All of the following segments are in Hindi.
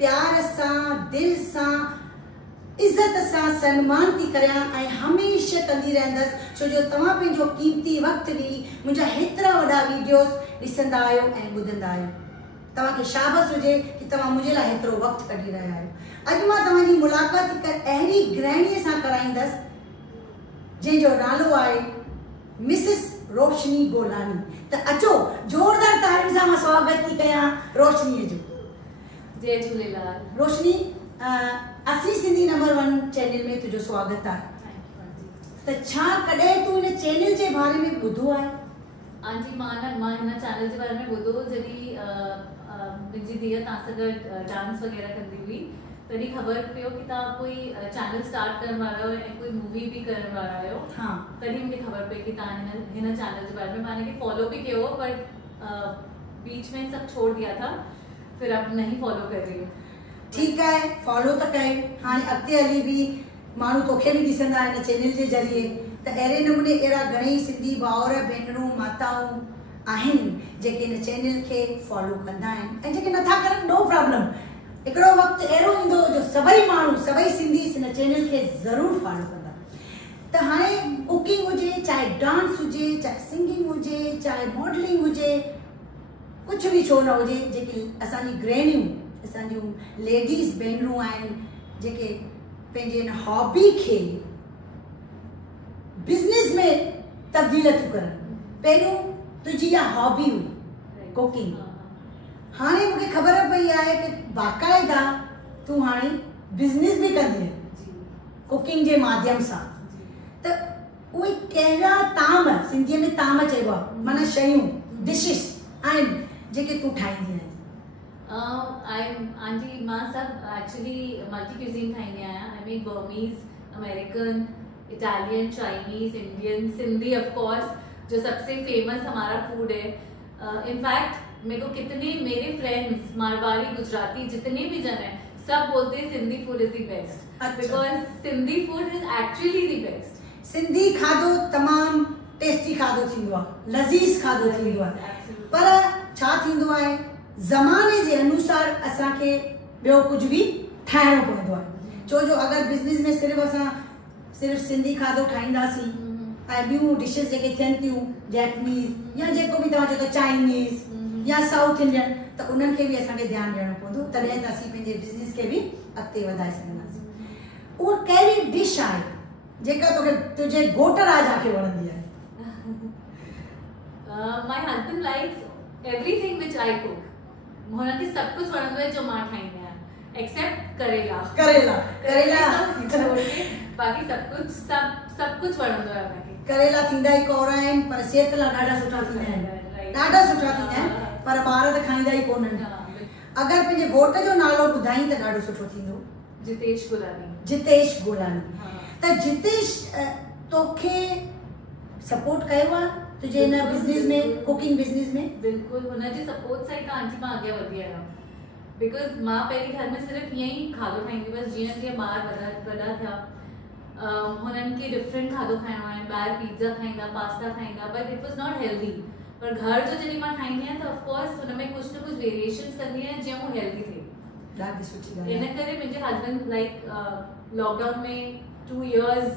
प्यार सां दिल सां इज्जत सां सम्मान थी करियां ऐं हमेशह कंदी रहंदसि छो जो तव्हां पंहिंजो क़ीमती वक़्तु ॾेई मुंहिंजा हेतिरा वॾा वीडियोस ॾिसंदा आहियो ऐं ॿुधंदा आहियो। तव्हांखे शाबाश हुजे कि तव्हां मुंहिंजे लाइ हेतिरो वक़्तु कढी रहिया आहियो। अॼु मां तव्हांजी मुलाक़ात हिकु अहिड़ी गृहिणीअ सां कराईंदसि जंहिंजो नालो आहे मिसिस रोशनी गोलानी। त अचो ज़ोरदार तारीफ़ सां मां स्वागत थी कयां रोशनीअ जो। जय झूलेलाल। रोशनी, असी सिंधी नंबर 1 चैनल में तुझो स्वागत आहे। त छा कॾहिं तूं हिन चैनल जे बारे में ॿुधो आहे? आंटी मां हिन चैनल जे बारे में ॿुधो जॾहिं मुंहिंजी धीअ तव्हां सां गॾु डांस वग़ैरह कंदी हुई तॾहिं ख़बर पियो कि तव्हां कोई चैनल स्टार्ट करण वारा आहियो ऐं कोई मूवी बि करण वारा आहियो। हाँ, तॾहिं मूंखे ख़बर पई कि तव्हां हिन चैनल जे बारे में। मैंने कि फॉलो भी कयो पर बीच में सब छोड़ दिया था, फिर अब नहीं फॉलो कर रही हूँ। ठीक है, फॉलो तो कयो। हाँ, अॻिते हली भी माण्हू तोखे भी ॾिसंदा हिन चैनल जे ज़रिए। त अहिड़े नमूने अहिड़ा घणेई सिंधी भाउर भेनरूं माताऊं आहिनि जेके हिन चैनल खे फॉलो कंदा आहिनि ऐं जेके नथा करनि नो प्रॉब्लम। हिकिड़ो वक़्तु अहिड़ो ईंदो जो सभई माण्हू सभई सिंधी हिन चैनल खे ज़रूरु फॉलो कंदा। त हाणे कुकिंग हुजे, चाहे डांस हुजे, चाहे सिंगिंग हुजे, चाहे मॉडलिंग हुजे, कुछ भी छो न हुजे, जेके असांजी गृहिणियूं असांजूं लेडीज़ भेनरूं आहिनि जेके पंहिंजे हिन हॉबी खे बिज़नेस में तब्दील थियूं करनि। पहिरियों तुंहिंजी इहा हॉबी हुई कुकिंग, हाणे मूंखे ख़बर पई आहे कि बाक़ाइदा तूं हाणे बिज़नेस भी कंदी आहीं कुकिंग जे माध्यम सां। त उहे कहिड़ा ताम, सिंधीअ में ताम चइबो आहे, माना शयूं डिशिस आहिनि जेके तूं ठाहींदी आहीं? आंटी मां सब एक्चुअली मल्टी क्यूजीन ठाहींदी आहियां। I mean Burmese, American, Italian, Chinese, Indian, Sindhi of course जो सबसे फेमस हमारा फूड है। इनफैक्ट मेरे को कितने मेरे फ्रेंड्स मारवाड़ी, गुजराती जितने भी जन हैं सब बोलते हैं Sindhi food is the best because Sindhi food is actually the best. Sindhi खाधो तमाम टेस्टी खाधो थींदो आहे, लज़ीज़ खाधो थींदो आहे, पर छा थींदो आहे ज़माने जे अनुसार असांखे ॿियो कुछ भी ठाहिणो पवंदो आहे। छो जो अगर बिज़नेस में सिर्फ़ सिंधी खाधो ठाहींदासीं ऐं ॿियूं डिशेस जेके थियनि थियूं जैपनीज़ या जेको भी तव्हां चओ था चाइनीज़ या साउथ इंडियन, त उन्हनि खे भी असांखे ध्यानु ॾियणो पवंदो, तॾहिं त असीं पंहिंजे बिज़नेस खे भी अॻिते वधाए सघंदासीं। उहा कहिड़ी डिश आहे जेका तोखे तुंहिंजे घोट राजा खे वणंदी आहे? My husband likes everything which I cook. हुनखे सब कुछ वणंदो आहे जो मां ठाहींदी आहियां एक्सेप्ट करेला। बाक़ी सब कुछ वणंदो आहे हुनखे। करेला थींदा ई कौरा आहिनि पर सिहत लाइ ॾाढा सुठा थींदा आहिनि, ॾाढा सुठा थींदा आहिनि, पर ॿार त खाईंदा ई कोन्हनि। अगर पंहिंजे घोट जो नालो ॿुधाई त ॾाढो सुठो थींदो। जितेश गोलानी। जितेश गोलानी। त जितेश तोखे सपोर्ट कयो आहे तुझे हिन बिज़नेस में, कुकिंग बिज़नेस में? बिल्कुल, हुनजे सपोर्ट सां ई त आंटी मां अॻियां वधी आहियां। बिकॉज मां पहिरीं घर में सिर्फ़ ईअं ई खाधो ठाहींदी हुअसि, जीअं जीअं ॿार वॾा थिया हुननि खे डिफरेंट खाधो खाइणो आहे, ॿाहिरि पिज़्ज़ा खाईंदा, पास्ता खाईंदा, but it was not healthy. पर घर जो जॾहिं मां ठाहींदी आहियां त ऑफकोर्स हुन में कुछ न कुछ वेरिएशंस कंदी आहियां जीअं उहो हेल्दी थिए। ॾाढी सुठी ॻाल्हि आहे। इन करे मुंहिंजे हस्बैंड लाइक लॉकडाउन में 2 years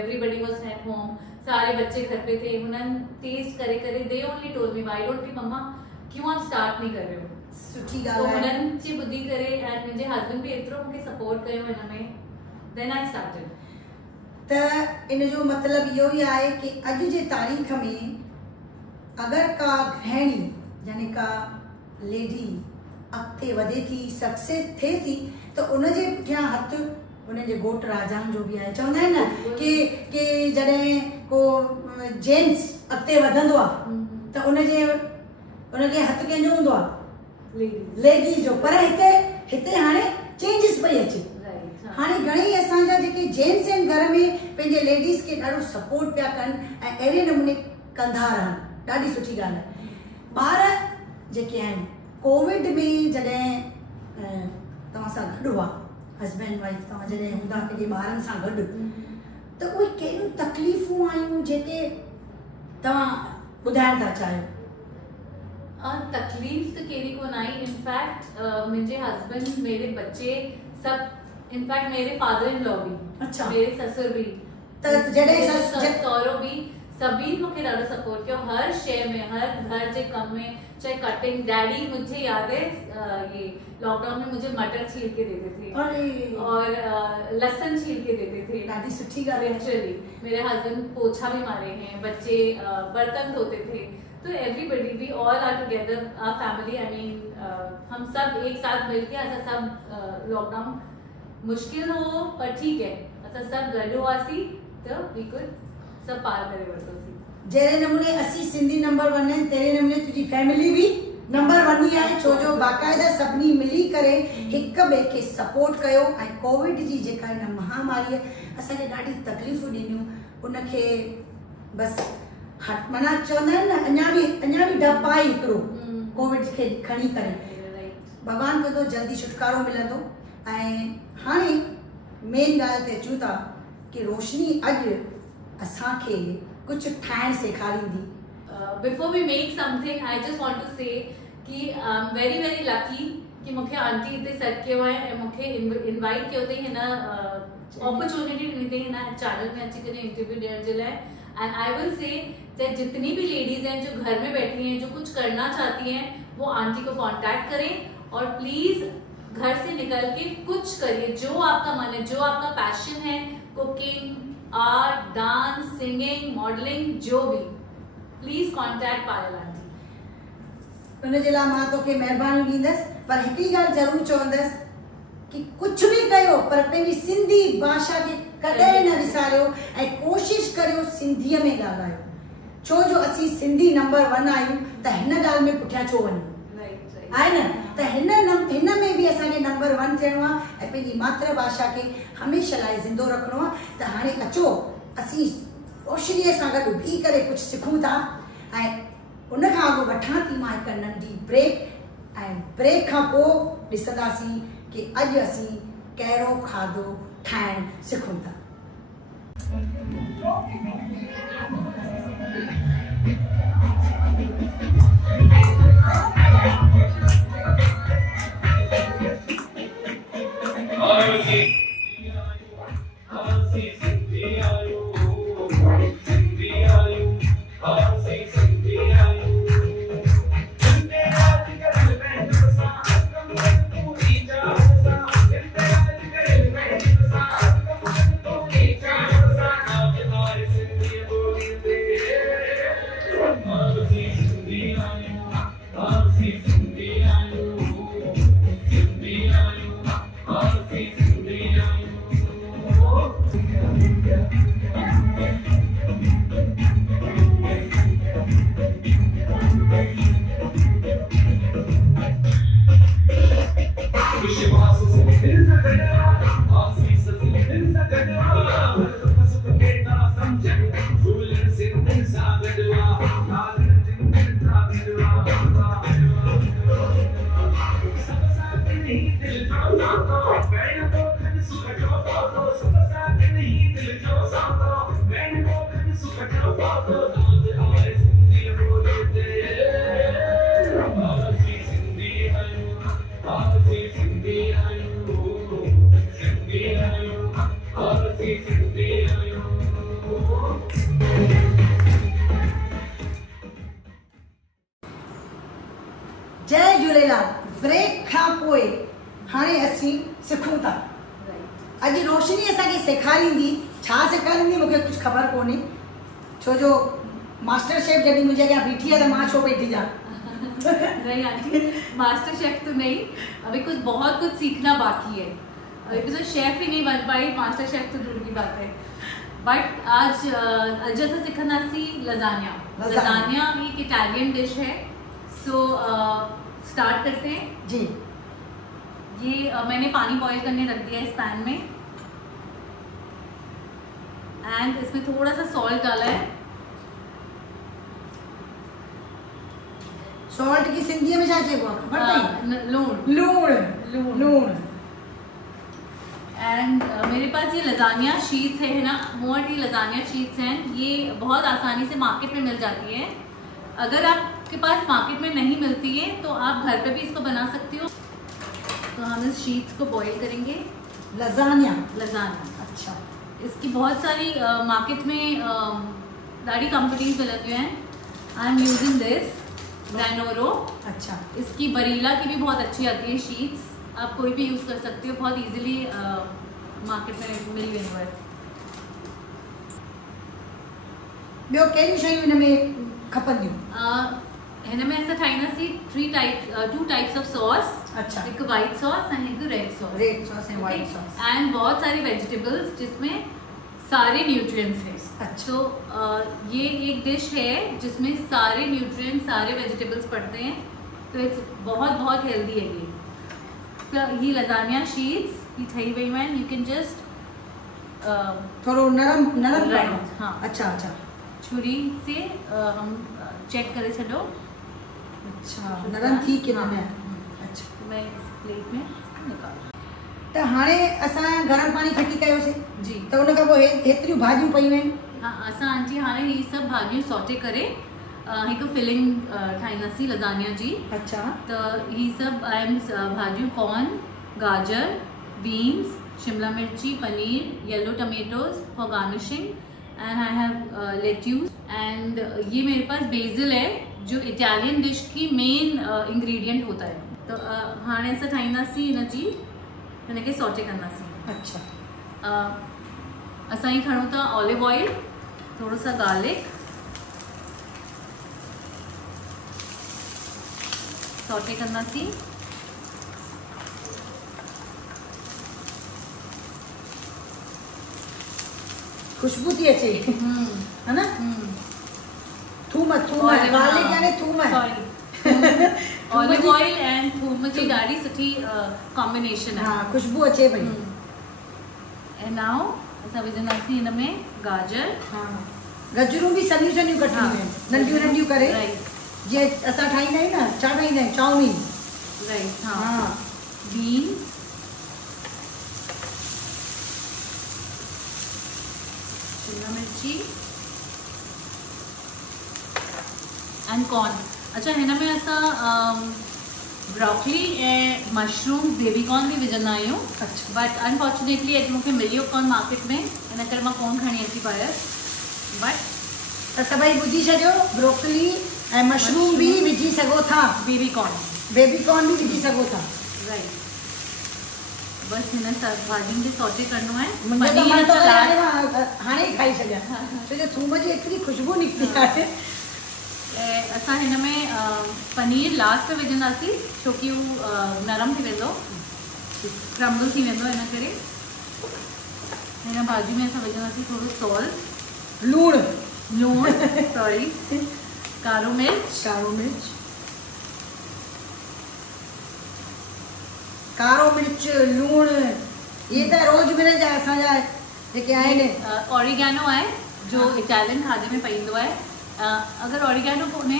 everybody was at home, सारे बच्चे घर पे थे, उन्होंने टेस्ट करे करे they only told me why don't you मम्मा क्यों आप स्टार्ट नहीं कर रहे हो? सुठी तो ॻाल्हि आहे। उन्हनि जी ॿुधी करे ऐं मुंहिंजे हस्बैंड भी एतिरो मूंखे सपोर्ट कयो हिन में, देन आई स्टार्टेड। त इन जो मतलब इहो ई आहे कि अॼु जे तारीख़ में अगर का गृहिणी यानी का लेडी अॻिते वधे थी, सक्सेस थिए थी, त उनजे पुठियां हथ उनजे घोट राजाउनि जो भी आहे। चवंदा आहिनि न कि जॾहिं को जेंट्स अॻिते वधंदो आहे त उनजे हथ कंहिंजो हूंदो आहे? लेडीज़ जो। पर हिते हाणे चेंजिस पई अचे। हाणे घणेई असांजा जेके जेंट्स आहिनि घर में पंहिंजे लेडीज़ खे ॾाढो सपोर्ट पिया कनि ऐं अहिड़े नमूने कंदा रहनि, ॾाढी सुठी ॻाल्हि आहे। ॿार जेके आहिनि कोविड में जॾहिं तव्हां सां गॾु हुआ, हस्बैंड वाइफ तव्हां जॾहिं हूंदा पंहिंजे ॿारनि सां गॾु, त उहे कहिड़ियूं तकलीफ़ूं आयूं जेके तव्हां ॿुधाइण था चाहियो? तकलीफ़ त कहिड़ी कोन आई। इनफैक्ट मुंहिंजे हस्बैंड, मेरे बच्चे सब, इनफैक्ट मेरे फादर इन लॉ भी, अच्छा, मेरे ससुर भी, ससुरो भी, सभी मूंखे ॾाढो सपोर्ट कयो हर शइ में, हर घर जे कम में, चाहे कटिंग। डैडी मुझे याद है ये लॉकडाउन में मुझे मटर छील के देते थे और लहसुन छील के देते थे। ॾाढी सुठी ॻाल्हि है। लिटरली मेरे हस्बैंड पोछा भी मारे हैं, बच्चे बर्तन धोते थे। तो everybody, we all are together, our family. I mean हम सब एक साथ मिलके असां सब लॉकडाउन मुश्किल हो पर ठीक है, असां सब गॾु हुआसीं तो वी कुड सब पार करे वरितोसीं। जहिड़े नमूने असीं सिंधी नंबर 1 आहिनि, तहिड़े नमूने तुंहिंजी फैमिली भी नंबर 1 ही आहे, छो जो बाक़ाइदा सभिनी मिली करे हिक ॿिए खे सपोर्ट कयो। ऐं कोविड जी जेका हिन महामारीअ असांखे ॾाढी तकलीफ़ूं ॾिनियूं, उनखे बसि माना चवंदा आहिनि न, अञा बि डपु आहे हिकिड़ो कोविड खे खणी करे। भॻवान कंदो जल्दी छुटकारो मिलंदो। ऐं हाणे मेन ॻाल्हि ते अचूं था कि रोशनी अॼु असांखे कुछ ठाइण सेखारींदी। Before we make something, I just want to say कि I am very very lucky कि मूंखे आंटी हिते सेट कयो आहे ऐं मूंखे इनवाइट कयो अथई, हिन अपॉर्चुनिटी ॾिनी अथई हिन चैनल में अची करे इंटरव्यू ॾियण जे लाइ। एंड आई विल से चाहे जितनी भी लेडीज हैं जो घर में बैठी हैं, जो कुछ करना चाहती हैं, वो आंटी को कांटेक्ट करें और प्लीज घर से निकल के कुछ करिए, जो आपका मन है, जो आपका पैशन है, cooking, art, dance, singing, modelling, जो भी, प्लीज कांटेक्ट पायल आंटी। उन जे लाइ मां तोखे महिरबानी ॾींदसि, पर हिकिड़ी ॻाल्हि ज़रूरु चवंदसि कि कुछ भी कयो पर पंहिंजी सिंधी भाषा खे कॾहिं न विसारियो ऐं कोशिश करियो सिंधीअ में ॻाल्हायो, छो जो असीं सिंधी नंबर 1 आहियूं त हिन ॻाल्हि में पुठियां छो वञूं, आहे न? त हिन में भी असांखे नंबर 1 थियणो आहे ऐं पंहिंजी मातृभाषा खे हमेशह लाइ ज़िंदो रखणो आहे। त हाणे अचो असीं रोशनीअ सां गॾु बीही करे कुझु सिखूं था। ऐं उन खां अॻु वठां थी मां हिकु नंढी ब्रेक, ऐं ब्रेक खां पोइ ॾिसंदासीं कि अॼु असीं कहिड़ो खाधो ठाहिण सिखूं था। जय झूलेलाल। ब्रेक खां पोइ हाणे असीं सिखूं था। अॼु रोशनी असांखे सेखारींदी, छा सेखारींदी मूंखे कुछ ख़बर कोन्हे, छो जो मास्टर शेफ जॾहिं मुंहिंजे अॻियां बीठी आहे त मां छो वेठी ॼां। नहीं आंटी, मास्टर शेफ तो नहीं, अभी कुछ बहुत कुछ सीखना बाकी है। अभी तो शेफ ही नहीं बन पाई, मास्टर शेफ तो दूर की बात है। बट आज असा सिखंदासी लजानिया। लजानिया एक इटालियन डिश है। सो स्टार्ट करते हैं जी। ये मैंने पानी बॉईल करने रख दिया इस पैन में, एंड इसमें थोड़ा सा सॉल्ट डाला है। सॉल्ट की सिंधी में क्या चाहिए? लूण। लूण। लूण। एंड मेरे पास ये लजानिया शीट्स है ना, मोटी लजानिया शीट्स हैं, ये बहुत आसानी से मार्केट में मिल जाती है। अगर आपके पास मार्केट में नहीं मिलती है तो आप घर पे भी इसको बना सकती हो। तो हम इस शीट्स को बॉईल करेंगे। लजानिया। अच्छा, इसकी बहुत सारी मार्केट में सारी कंपनीज मिलती हैं। I am using this Granoro. अच्छा, इसकी बरीला की भी बहुत अच्छी आती है शीट्स, आप कोई भी यूज़ कर सकते हो, बहुत इजीली मार्केट में मिल वेंदो है। ॿियो कहिड़ियूं शयूं हिन में खपंदियूं? हिन में असां ठाहींदासीं टू टाइप्स ऑफ सॉस। अच्छा, हिकु वाइट सॉस ऐं हिकु red sauce. Red sauce and white sauce. And बहुत सारी वेजिटेबल्स जिसमें सारे न्यूट्रिएंट्स हैं। अच्छा, तो ये एक डिश है जिसमें सारे न्यूट्रिएंट्स, सारे वेजिटेबल्स पड़ते हैं, तो इट्स बहुत हेल्दी है ये। तो ये लजानिया शीट्स ये ठही वयूं आहिनि। यू कैन जस्ट थोड़ो नरम राइट। हाँ, अच्छा, छुरी से हम चेक करे छॾो। अच्छा, नरम थी कि न? अच्छा, तो मैं इस प्लेट में निकाल। त हाणे असां गरम पाणी फिटी कयोसीं जी, त उन खां पोइ हेतिरियूं भाॼियूं पयूं आहिनि। हाँ, असां आंटी हाणे ही सभु भाॼियूं सॉटे करे हिकु फिलिंग ठाहींदासीं लजानिया जी। अच्छा, तो ही सभु आहिनि भाॼियूं कॉर्न, गाजर, बीन्स, शिमला मिर्ची, paneer, yellow tomatoes for garnishing, and I have lettuce, and ये मेरे पास बेसिल है जो इटालियन डिश की मेन इंग्रेडिएंट होता है। तो हाणे असां ठाहींदासीं हिनखे सॉटे कंदासीं। अच्छा, असां ही खणूं था ऑलिव ऑयल, थोड़ा सा गार्लिक, सॉटे कंदासीं। खुशबू थी अचे, है ना? थूम गार्लिक यानी थूम है। सॉरी, ऑलिव ऑयल एंड थूम जी ॾाढी सुठी कॉम्बिनेशन है। हाँ, खुशबू अचे पई। एंड नाउ असां विझंदासीं हिन में गाजर। हाँ, गजरूं बि सन्हियूं कटियूं आहिनि, नंढियूं करे, जीअं असां ठाहींदा आहियूं न, छा ठाहींदा आहियूं, चाउमीन। राइट। हाँ, बीन्स, शिमला मिर्ची एंड कॉर्न। अच्छा, हिन में असां ब्रोकली ऐं मशरूम, बेबी कॉर्न भी विझंदा आहियूं। अच्छा, बट अनफॉर्चुनेटली अॼु मूंखे मिलियो कोन मार्केट में, इन करे मां कोन खणी अची पायसि। बट त सभई ॿुधी छॾियो, ब्रोकली ऐं मशरूम भी विझी सघो था, बेबी कॉर्न भी विझी सघो था। राइट। बस हिन सभु भाॼियुनि खे सॉटे करणो आहे। मुंहिंजो त मन थो करे हाणे ई खाई छॾियां, छो जो थूम जी एतिरी खुशबू निकिती आहे। असां हिन में पनीर लास्ट में विझंदासीं, छोकी हू नरम थी वेंदो, क्रम्बल थी वेंदो, इन करे हिन भाॼी में असां विझंदासीं थोरो सॉल्ट, लूणु सॉरी, कारो मिर्च, लूणु, ये त रोज़ मिले जा असांजा जेके आहिनि। ऑरिगेनो आहे जो इटालियन खाधे में पवंदो आहे। अगर ऑरिगेनो कोन्हे,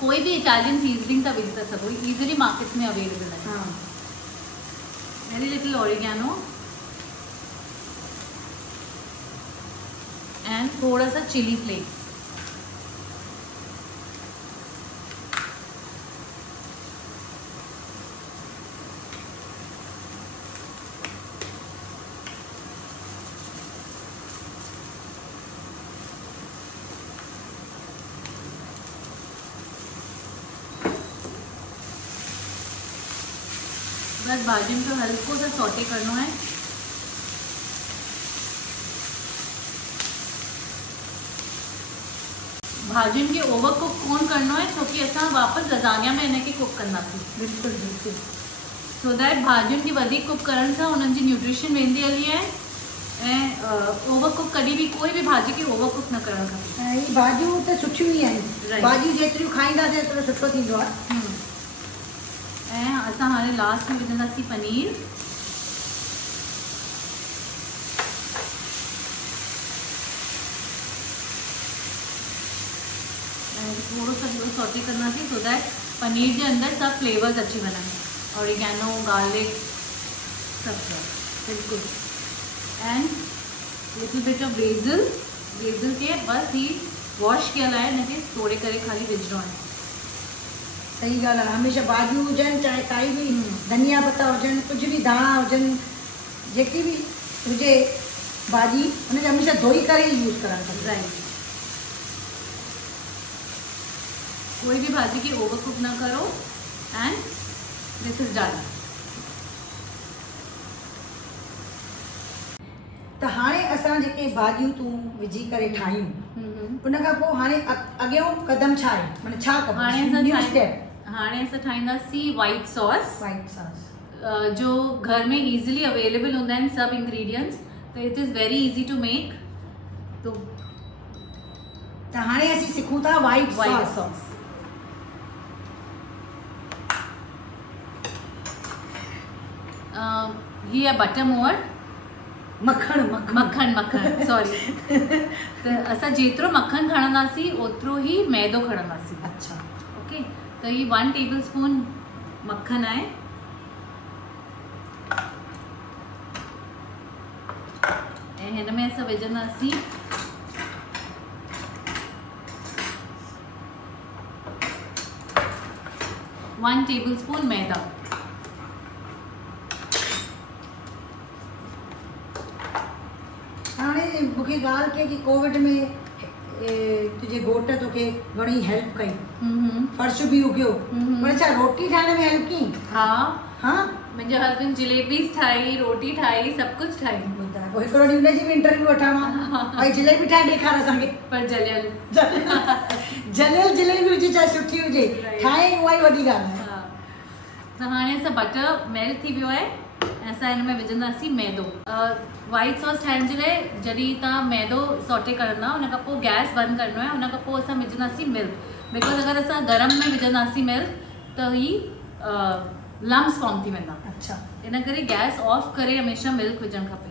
कोई भी इटालियन सीजनिंग था विझी था सघो, ईज़िली मार्केट में अवेलेबल है। हाँ, वेरी लिटिल ऑरिगेनो एंड थोड़ा सा चिली फ्लेक्स। बस भाॼियुनि खे हल्को सा सॉटे करणो है। भाॼियुनि खे ओवर कुक कोन करणो है, छोकी असां वापसि लजानिया में इनखे कुक कंदासीं। बिल्कुलु। सो दैट भाॼियुनि खे वधीक कुक करण सां उन्हनि जी न्यूट्रिशन वेंदी हली आहे। ऐं ओवर कुक कॾहिं भी कोई भी भाॼी खे ओवर कुक न करणु खपे। ऐं ही भाॼियूं त सुठियूं ई आहिनि, भाॼियूं जेतिरियूं खाईंदासीं एतिरो सुठो थींदो आहे। ऐं असां हाणे लास्ट में विझंदासीं पनीर। ऐं थोरो सो सॉटे कंदासीं सो दैट पनीर जे अंदर सब फ्लेवर्स अची वञनि, ऑरिगेनो, गार्लिक, सब बिल्कुल। And little bit of BECIL के बस ही वॉश कयल आहे, हिनखे तोड़े करे ख़ाली विझणो आहे। सही ॻाल्हि आहे। हमेशह भाॼियूं हुजनि चाहे काई बि धनिया पत्ता हुजनि कुझु बि दाणा हुजनि जेकी बि हुजे भाॼी हुनखे हमेशह धोई करे ई यूज़ करणु खपे। राइट, कोई भी भाजी की ओवर कुक ना करो एंड दिस इज डन। त हाणे असां जेके भाॼियूं तूं विझी करे ठाहियूं उन खां पोइ हाणे अॻियों कदम छा आहे, माना छा कबो? हाणे असां ठाहींदासीं वाइट सॉस। वाइट सॉस जो घर में इजीली अवेलेबल हूंदा आहिनि सभु इंग्रेडिएंट्स, तो it is very easy to make. तो हाणे असीं सिखूं था वाइट सॉस। ही है बटर मोअर, मक्खन सॉरी। तो असां जेतिरो मक्खन खणंदासीं ओतिरो ही मैदो खणंदासीं। अच्छा, ओके। तो ये 1 टेबल स्पून मक्खन आहे ऐं हिन में असां विझंदासीं वन टेबल स्पून मैदा। हाणे मूंखे ॻाल्हि कई कि कोविड में तुंहिंजे घोट तोखे घणी हेल्प कई, फर्श बि उगियो, पर छा रोटी ठाहिण में हेल्प कई? हाँ, मुंहिंजो हस्बैंड जलेबीस ठाही, रोटी ठाही, सभु कुझु ठाही। पोइ हिकिड़ो ॾींहुं हुनजी बि इंटरव्यू वठां मां, भाई जलेबी ठाहे ॾेखार असांखे। पर जलियल जलेबी हुजे चाहे सुठी हुजे, ठाहे उहा ई वॾी ॻाल्हि आहे। त हाणे असां बटर मेल्ट थी वियो आहे ऐं असां हिन में विझंदासीं मैदो। वाइट सॉस ठाहिण जे लाइ जॾहिं तव्हां मैदो सॉटे करंदा हुन खां पोइ गैस बंदि करणो आहे, हुन खां पोइ असां विझंदासीं मिल्क, बिकॉज अगरि असां गरम में विझंदासीं मिल्क त ही लम्स फॉर्म थी वेंदा। अच्छा, इन करे गैस ऑफ करे हमेशह मिल्क विझणु खपे।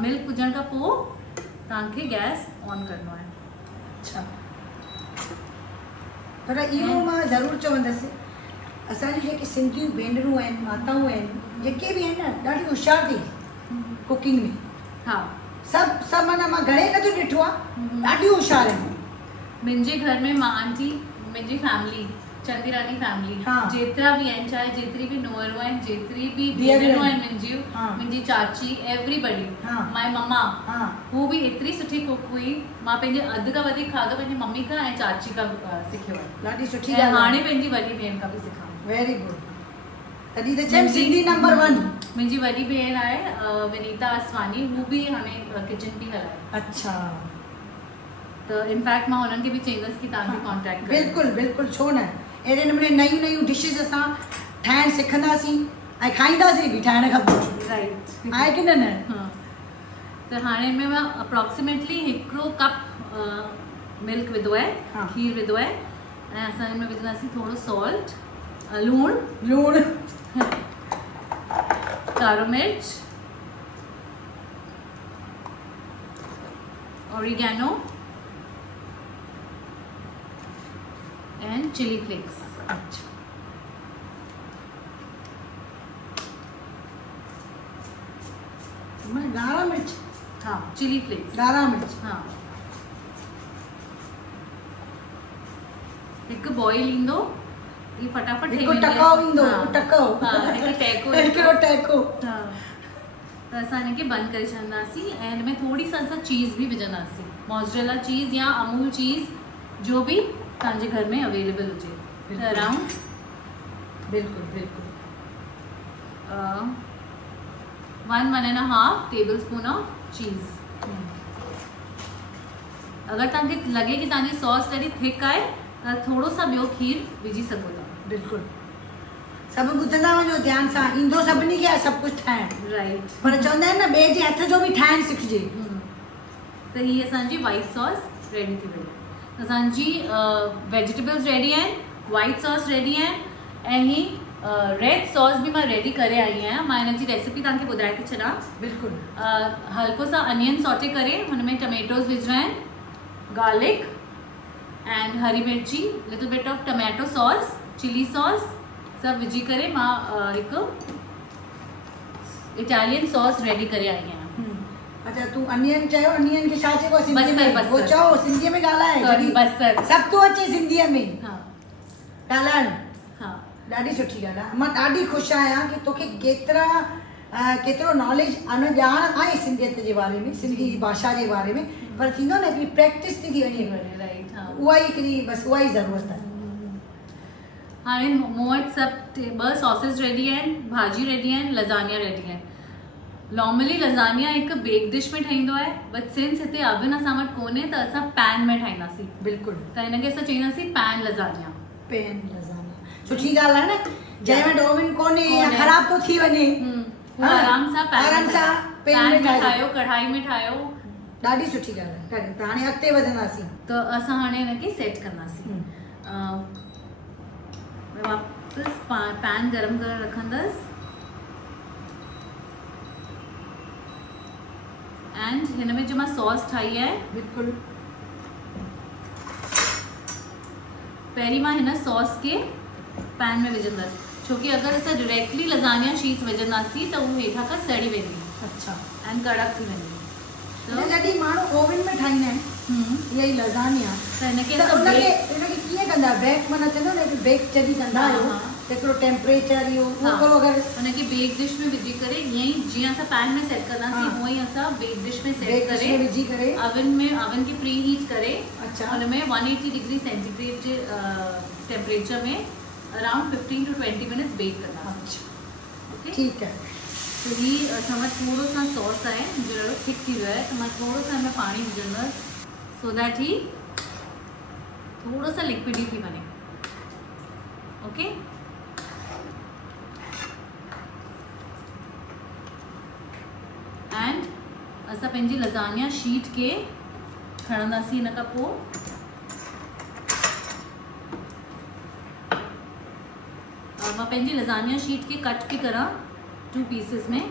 मिल्क विझण खां पोइ तव्हांखे गैस ऑन करणो आहे। अच्छा, पर इहो मां ज़रूरु चवंदसि असांजी जेके सिंधियूं भेनरूं आहिनि, माताऊं आहिनि, जेके बि आहिनि न, ॾाढी होशियार थी कुकिंग में। हा, सभु माना मां घणे न जो ॾिठो आहे, ॾाढी होशियार आहिनि। मुंहिंजे घर में मां आंटी, मुंहिंजी फैमिली चंदीरानी फैमिली जेतिरा बि आहिनि, चाहे जेतिरी बि नुंहरूं आहिनि, जेतिरी बि भेनरूं आहिनि मुंहिंजियूं, मुंहिंजी चाची, एवरीबडी, माय मम्मा, हू बि एतिरी सुठी कुक हुई। मां पंहिंजे अधु खां वधीक खाधो पंहिंजी मम्मी खां ऐं चाची खां सिखियो आहे। ॾाढी सुठी ॻाल्हि। हाणे पंहिंजी वॾी भेण खां बि सिखां। Very good. तॾहिं त चयमि सिंधी नंबर 1। मुंहिंजी वॾी भेण आहे विनीता आसवानी, हू बि हाणे किचन पई हलाए। अच्छा, त इनफैक्ट मां हुननि खे बि चईंदसि कि तव्हां बि कॉन्टेक्ट कयो। बिल्कुलु बिल्कुलु, छो न। अहिड़े नमूने नयूं नयूं डिशिस असां ठाहिण सिखंदासीं ऐं खाईंदासीं बि, ठाहिण खपे। राइट आहे की न? त हाणे में मां अप्रॉक्सीमेटली 1 कप मिल्क विधो आहे, खीर विधो आहे ऐं असां हिन में विझंदासीं थोरो सॉल्ट, लूणु, कारो मिर्च, ऑरिगेनो एंड चिली फ्लेक्स। अच्छा, गाढ़ा मिर्च, हाँ, चिली फ्लेक्स, गाढ़ा मिर्च। हाँ, एक बॉईल ईंदो, ये फटाफट हिकु टकाओ ईंदो, टको, हाँ, हिकु टैको। हाँ, त असां हिनखे बंदि करे छॾंदासीं ऐं हिन में थोरी सा असां चीज़ बि विझंदासीं, मॉज़रेला चीज़ या अमूल चीज़, जो भी तव्हांजे घर में अवेलेबल हुजे। त अराउंड बिल्कुलु 1.5 टेबल स्पून ऑफ चीज़। अगरि तव्हांखे लॻे कि तव्हांजी सॉस ॾाढी थिक आहे त थोरो सा ॿियो खीर विझी सघो था। बिल्कुलु, सभु ॿुधंदा वञो ध्यान सां, ईंदो सभिनी खे आहे सभु कुझु ठाहिण। राइट, पर चवंदा आहिनि न, ॿिए जे हथ जो बि ठाहिण सिखिजे। त हीअ असांजी वाइट सॉस रेडी थी वई। असांजी वेजिटेबल्स रेडी आहिनि, वाइट सॉस रेडी आहिनि ऐं ही रेड सॉस भी मैं रेडी करे आई आहियां। मां हिन जी रेसिपी तव्हांखे ॿुधाए थी छॾां। बिल्कुलु हल्को सा अनियन सॉटे करे हुन में टमेटोज़ विझणा आहिनि, गार्लिक एंड हरी मिर्ची, little bit of tomato sauce, chilli sauce, सभु विझी करे मां हिकु इटालियन सॉस रेडी करे आई आहियां। अच्छा तूं अनियन चयो, अनियन खे छा चइबो आहे सिंधी में? बसर। वो चओ सिंधीअ में ॻाल्हाए। सॉरी बसर। सभु तो अचे सिंधीअ में। हाँ ॻाल्हाइण। हाँ ॾाढी सुठी ॻाल्हि आहे। मां ॾाढी ख़ुशि आहियां कि तोखे केतिरो नॉलेज ॼाण आहे सिंधियत जे बारे में, सिंधी भाषा जे बारे में, पर थींदो न हिकिड़ी प्रैक्टिस थी वञे। राइट। हाँ उहा ई हिकिड़ी बसि उहा ई ज़रूरत आहे। हाणे मूं वटि सभु 2 सॉसेस रेडी आहिनि, भाॼी रेडी आहिनि, लज़ानिया रेडी आहिनि। नॉर्मली लज़ानिया हिकु बेक डिश में ठहींदो आहे, बट सिंस हिते अवन असां वटि कोन्हे त असां पैन में ठाहींदासीं। बिल्कुलु। त हिनखे असां चईंदासीं पैन लज़ानिया। पैन लज़ानिया सुठी ॻाल्हि आहे न, जंहिं वटि ओवन कोन्हे या ख़राब तो थी वञे, आराम सां पैन में ठाहियो, कढ़ाई में ठाहियो। ॾाढी सुठी ॻाल्हि आहे। त हाणे अॻिते वधंदासीं। त असां हाणे हिनखे सेट कंदासीं। वापसि पैन गरम करे रखंदसि एंड हिन में जो मां सॉस ठाही आहे, बिल्कुलु पहिरीं मां हिन सॉस खे पैन में विझंदसि, छोकी अगरि असां डायरेक्टली लज़ानिया शीट्स विझंदासीं त उहो हेठां खां सड़ी वेंदी। अच्छा। एंड कड़क थी वेंदी। जॾहिं माण्हू ओवन में ठाहींदा आहिनि इहा ई लज़ानिया, त हिनखे हिनखे कीअं कंदा? बेक माना चवंदा न बेक जॾहिं कंदा आहियो त हिकिड़ो टेम्परेचर इहो थोरो अगरि हुनखे बेक डिश में विझी करे ईअं ई जीअं असां पैन में सेट कंदासीं हूअं ई असां बेक डिश में सेट करे विझी करे अवन खे प्री हीट करे अच्छा हुन में 180 डिग्री सेंटीग्रेड जे टेम्परेचर में अराउंड 15 to 20 मिनट्स बेक करना। अच्छा ओके ठीक है। तो ही असां थोड़ो सा सॉस आहे जो ॾाढो थिक थी वियो आहे, तो मां थोड़ो सा हिन में पाणी विझंदसि सो दैट ही थोड़ो सा लिक्विड ही थी वञे। ओके एंड असां पंहिंजी लज़ानिया शीट के खणंदासीं हिन खां पोइ मां पंहिंजी लज़ानिया शीट के कट भी करा 2 पीसेस में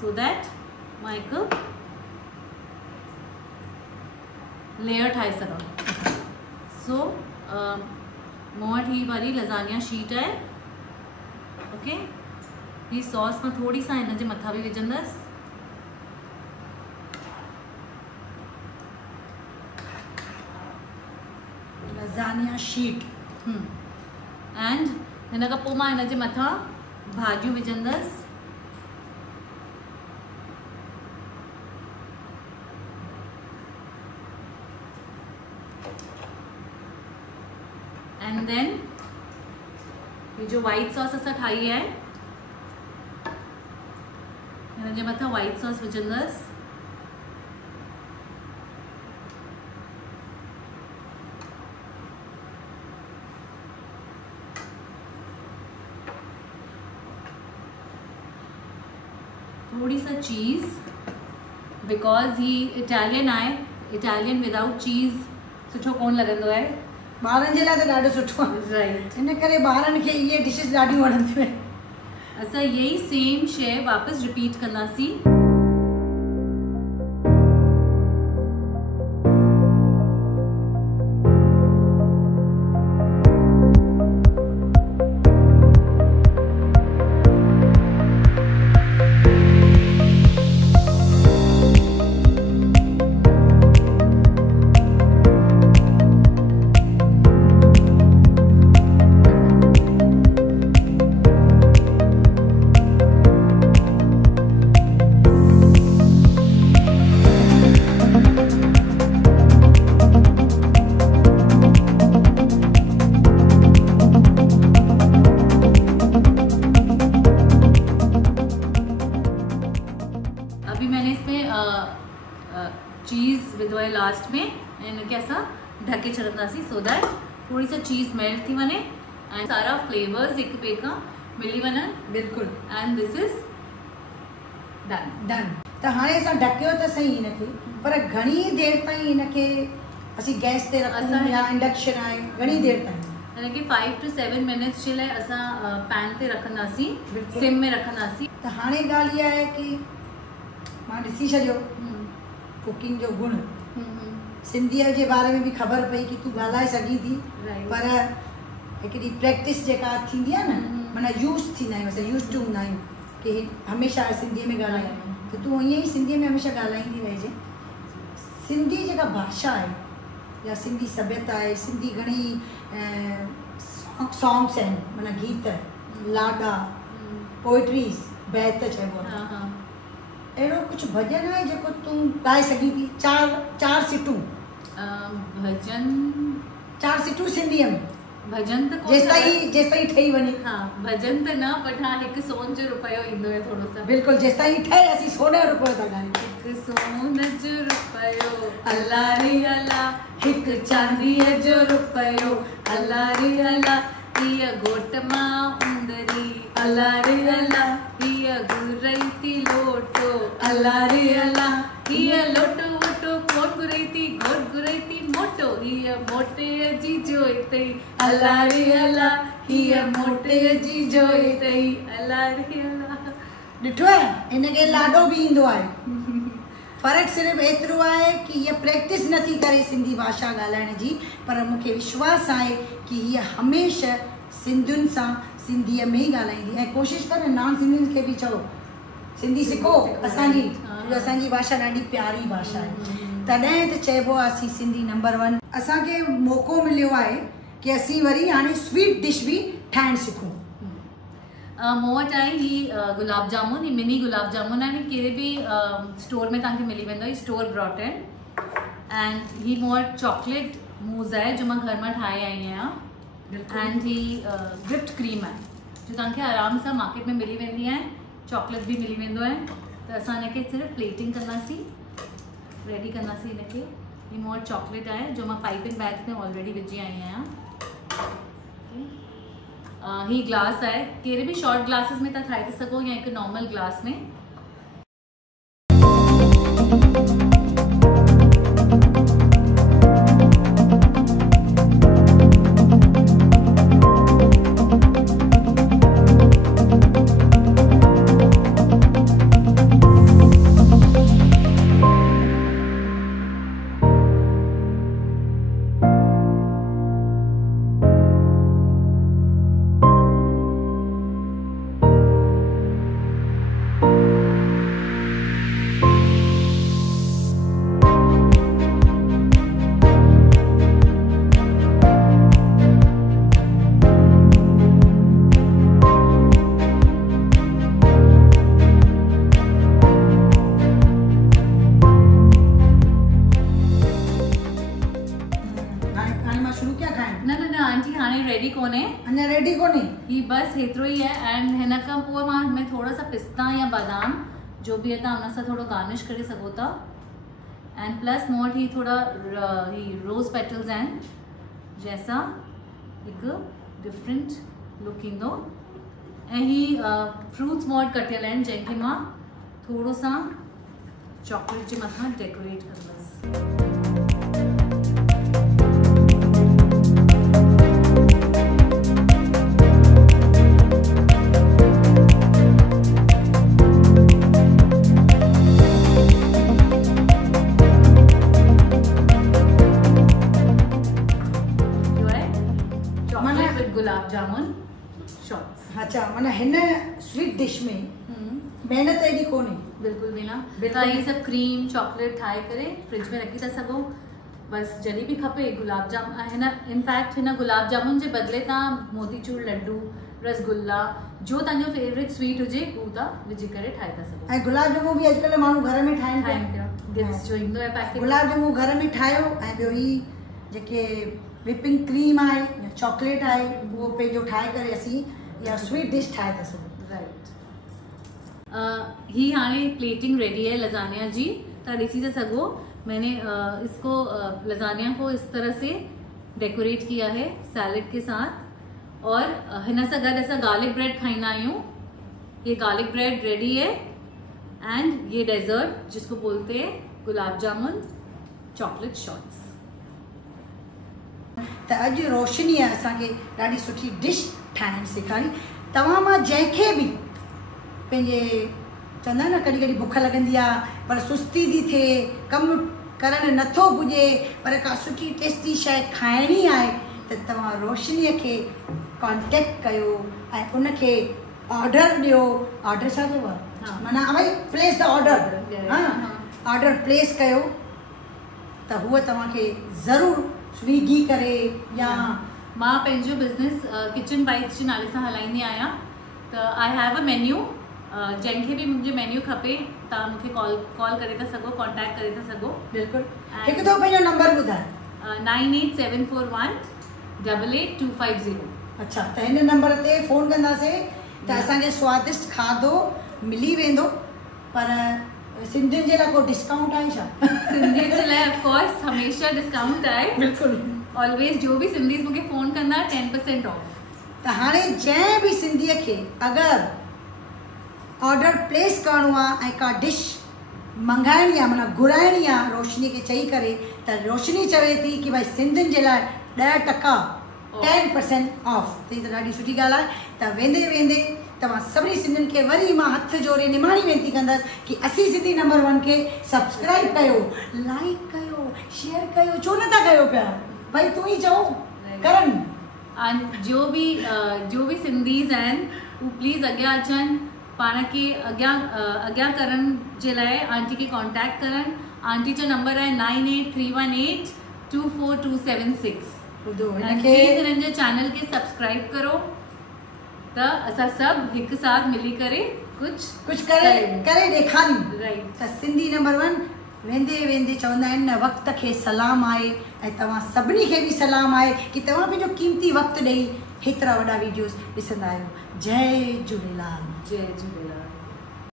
सो दैट मां हिकु लेयर ठाहे सघां। सो मूं वटि ही वारी लज़ानिया शीट है। ओके ही सॉस मां थोड़ी सा हिन जे मथां भी विझंदसि। लज़ानिया शीट एंड हिन खां पोइ मां हिन जे मथां भाॼियूं विझंदसि। एंड देन ये जो वाइट सॉस असां ठाही है हिन जे मथां वाइट सॉस विझंदसि। थोड़ी सा चीज़ बिकॉज ही इटालियन आहे, इटालियन विदाउट चीज़ सुठो कोन लॻंदो आहे। ॿारनि जे लाइ त ॾाढो सुठो आहे। राइट इन करे ॿारनि खे इहे डिशेस ॾाढियूं वणंदियूं आहिनि। असां यही सेम शइ वापसि रिपीट कंदासीं। चीज़ विधो है लास्ट में इनके असां ढके छॾंदासीं सो दैट थोड़ी सा चीज़ मेल्ट थी वञे एंड सारा फ्लेवर्स एक ॿिए खां मिली वञनि। बिल्कुलु एंड दिस इज डन। त हाणे असां ढकियो त सही हिनखे, पर घणी देर ताईं हिनखे असीं गैस ते रखूं या इंडक्शन आहे घणी देर ताईं? हिनखे 5 to 7 मिनट्स जे लाइ असां पैन ते रखंदासीं, सिम में रखंदासीं। त हाणे ॻाल्हि इहा आहे कि मां ॾिसी छॾियो कुकिंग जो गुण, सिंधीअ जे बारे में भी ख़बर पई कि तूं ॻाल्हाए सघीं थी, पर हिकिड़ी प्रैक्टिस जेका थींदी आहे न, माना यूज़ थींदा आहियूं, असां यूज़ टू हूंदा आहियूं, कि हमेशह सिंधीअ में ॻाल्हायूं, त तूं ईअं ई सिंधीअ में हमेशह ॻाल्हाईंदी रहिजे। सिंधी जेका भाषा आहे या सिंधी सभ्यता आहे, सिंधी घणेई सॉन्ग्स आहिनि, माना गीत, लाॾा, पोइट्रीज़, बैत चइबो आहे, अहिड़ो कुझु भॼन आहे जेको तूं ॻाए सघीं थी? चार सिटूं भॼन, 4 सिटूं सिंधीअ में भॼन त जेसिताईं ठही वञे। हाँ, भॼन त न, बट हाँ हिकु सोन जो रुपयो ईंदो आहे थोरो सा। बिल्कुलु, जेसिताईं ठहे असीं सोन जो रुपयो था ॻायूं। हिकु सोन जो रुपयो अल्लाह रे अल्लाह, हिकु चांदीअ जो रुपयो अल्लाह रे अल्लाह, हीअ घोट मां उंदरी अल्लाह रे अल्लाह, हीअ घुरई थी लोटो अल्लाह रे अल्लाह, हीअ लोटो वोटो कोन घुरई थी, घोट घुरई थी मोटो, हीअ मोटे जी जोई तई अल्लाह रे अल्लाह, हीअ मोटे जी जोई तई अल्लाह रे अल्लाह। ॾिठो आहे, हिनखे लाॾो बि ईंदो आहे। फ़र्क़ु सिर्फ़ु एतिरो आहे कि हीअ प्रैक्टिस नथी करे सिंधी भाषा ॻाल्हाइण जी, पर मूंखे विश्वास आहे कि हीअ हमेशह सिंधियुनि सां सिंधीअ में ई ॻाल्हाईंदी। ऐं कोशिशि कर नॉन सिंधियुनि खे बि चओ सिंधी सिखो असांजी, असांजी भाषा ॾाढी प्यारी भाषा आहे। तॾहिं त चइबो आहे असीं सिंधी नंबर 1। असांखे मौक़ो मिलियो आहे कि असीं वरी हाणे स्वीट डिश बि ठाहिणु सिखूं। मूं वटि आहे ही गुलाब जामुन, ही मिनी गुलाब जामुन आहिनि, कहिड़े बि स्टोर में तव्हांखे मिली वेंदो आहे, स्टोर ब्रॉट आहिनि। एंड ही मूं वटि चॉकलेट मूज़ आहे जो मां घर मां ठाहे आई आहियां, एंड ही व्हिप्ड क्रीम आहे जो तव्हांखे आराम सां मार्केट में मिली वेंदी आहे, चॉकलेट बि मिली वेंदो आहे। त असां हिनखे सिर्फ़ु प्लेटिंग कंदासीं, रेडी कंदासीं हिनखे। ही मूं वटि चॉकलेट आहे जो मां पाइपिंग बैग में ऑलरेडी विझी आई आहियां। ही ग्लास आहे, कहिड़े बि शॉर्ट ग्लासेस में तव्हां ठाहे था सघो या हिकु नॉर्मल ग्लास में। अञा रेडी कोन्हे ही, बस हेतिरो ई आहे। एंड हिन खां पोइ मां हिन में थोड़ा सा पिस्ता या बादाम जो बि आहे तव्हां हुन सां थोरो गार्निश करे सघो था। एंड प्लस मूं वटि ही थोड़ा ही रोज़ पेटल्स आहिनि जंहिंसां हिकु डिफरेंट लुक ईंदो। ऐं ही फ्रूट्स मूं वटि कटियल आहिनि जंहिंखे मां थोरो सा चॉकलेट जे मथां डेकोरेट कंदसि। गुलाब जामुन शॉट्स। अच्छा, माना हिन स्वीट डिश में मेहनत एडी कोन्हे? बिल्कुल भी ना। तव्हां ये सब क्रीम चॉकलेट ठाहे करे फ्रिज में रखी था सघो, बस जॾहिं बि खपे गुलाब जामुन हिन इनफैक्ट हिन गुलाब जामुन जे बदिले तव्हां मोतीचूर लड्डू, रसगुल्ला जो तव्हांजो फेवरेट स्वीट हुजे हू तव्हां विझी करे ठाहे था सघो। ऐं गुलाब जामुन बि अॼुकल्ह माण्हू घर में ठाहिनि पिया, गिफ्ट्स जो ईंदो आहे पैकेट। गुलाब जामुन घर में ठाहियो ऐं ॿियो ही जेके विपिंग क्रीम आहे या चॉकलेट आहे वो पंहिंजो ठाहे करे असीं या स्वीट डिश ठाहे था सघूं। राइट। ही हाणे प्लेटिंग रेडी है लजानिया जी, तव्हां ॾिसी था सघो। मैंने इसको लजानिया को इस तरह से डेकोरेट किया है सैलेड के साथ, और हिन सां गॾु असां गार्लिक ब्रेड खाईंदा आहियूं। ये गार्लिक ब्रेड रेडी है एंड ये डेजर्ट जिसको बोलते हैं गुलाब जामुन चॉकलेट शॉट्स। त अॼु रोशनी आहे असांखे ॾाढी सुठी डिश ठाहिणु सेखारी। तव्हां मां जंहिंखे बि पंहिंजे चवंदा आहिनि न कॾहिं कॾहिं बुख लॻंदी आहे पर सुस्ती थी थिए, कमु करणु नथो पुॼे, पर का सुठी टेस्टी शइ खाइणी आहे त तव्हां रोशनीअ खे कॉन्टेक्ट कयो ऐं उनखे ऑर्डर ॾियो, ऑर्डर छा चइबो आहे, माना भाई place the order, order place कयो त हूअ तव्हांखे ज़रूरु स्विगी करे या मां पंहिंजो बिज़नेस किचन बाइट्स जे नाले सां हलाईंदी आहियां। त आई हैव अ मेन्यू, जंहिंखे बि मुंहिंजो मेन्यू खपे तव्हां मूंखे कॉल करे था सघो, कॉन्टेक्ट करे था सघो। बिल्कुलु। हिकु दफ़ो पंहिंजो नंबर ॿुधाए। 9874188250। अच्छा, त हिन नंबर ते फ़ोन कंदासीं त असांखे स्वादिष्ट खाधो मिली वेंदो। पर सिंधियुनि जे लाइ को डिस्काउंट आहे छा? सिंधियुनि जे लाइ ऑफकोर्स हमेशह डिस्काउंट आहे। बिल्कुलु। ऑलवेज जो बि सिंधीज़ मूंखे फ़ोन कंदा 10% ऑफ। त हाणे जंहिं बि सिंधीअ खे अगरि ऑर्डर प्लेस करिणो आहे ऐं का डिश मंगाइणी आहे, माना घुराइणी आहे रोशनी खे चई करे, त रोशनी चवे थी की भाई सिंधियुनि जे लाइ 10% 10% ऑफ। त ॾाढी सुठी ॻाल्हि आहे। त वेंदे वेंदे तव्हां सभिनी सिंधियुनि खे वरी मां हथ जोड़े निमाणी वेनिती कंदसि कि असीं सिंधी नंबर 1 खे सब्सक्राइब कयो, लाइक कयो, शेयर कयो। छो नथा कयो पिया भाई, तूं ई चओ करनि। जो भी सिंधीज़ आहिनि हू प्लीज़ अॻियां अचनि, पाण खे अॻियां करण जे लाइ आंटी खे कॉन्टेक्ट करनि। आंटी जो नंबर आहे 9831824276। प्लीज़ हिननि जे चैनल खे सब्सक्राइब करो त असां सभु हिकु साथ मिली करे कुझु करे ॾेखारियूं। राइट। त सिंधी नंबर 1 वेंदे वेंदे चवंदा आहिनि न, वक़्त खे सलाम आहे ऐं तव्हां सभिनी खे बि सलाम आहे कि तव्हां पंहिंजो क़ीमती वक़्तु ॾेई हेतिरा वॾा वीडियोस ॾिसंदा आहियो। जय झूलेलाल। जय झूलेलाल।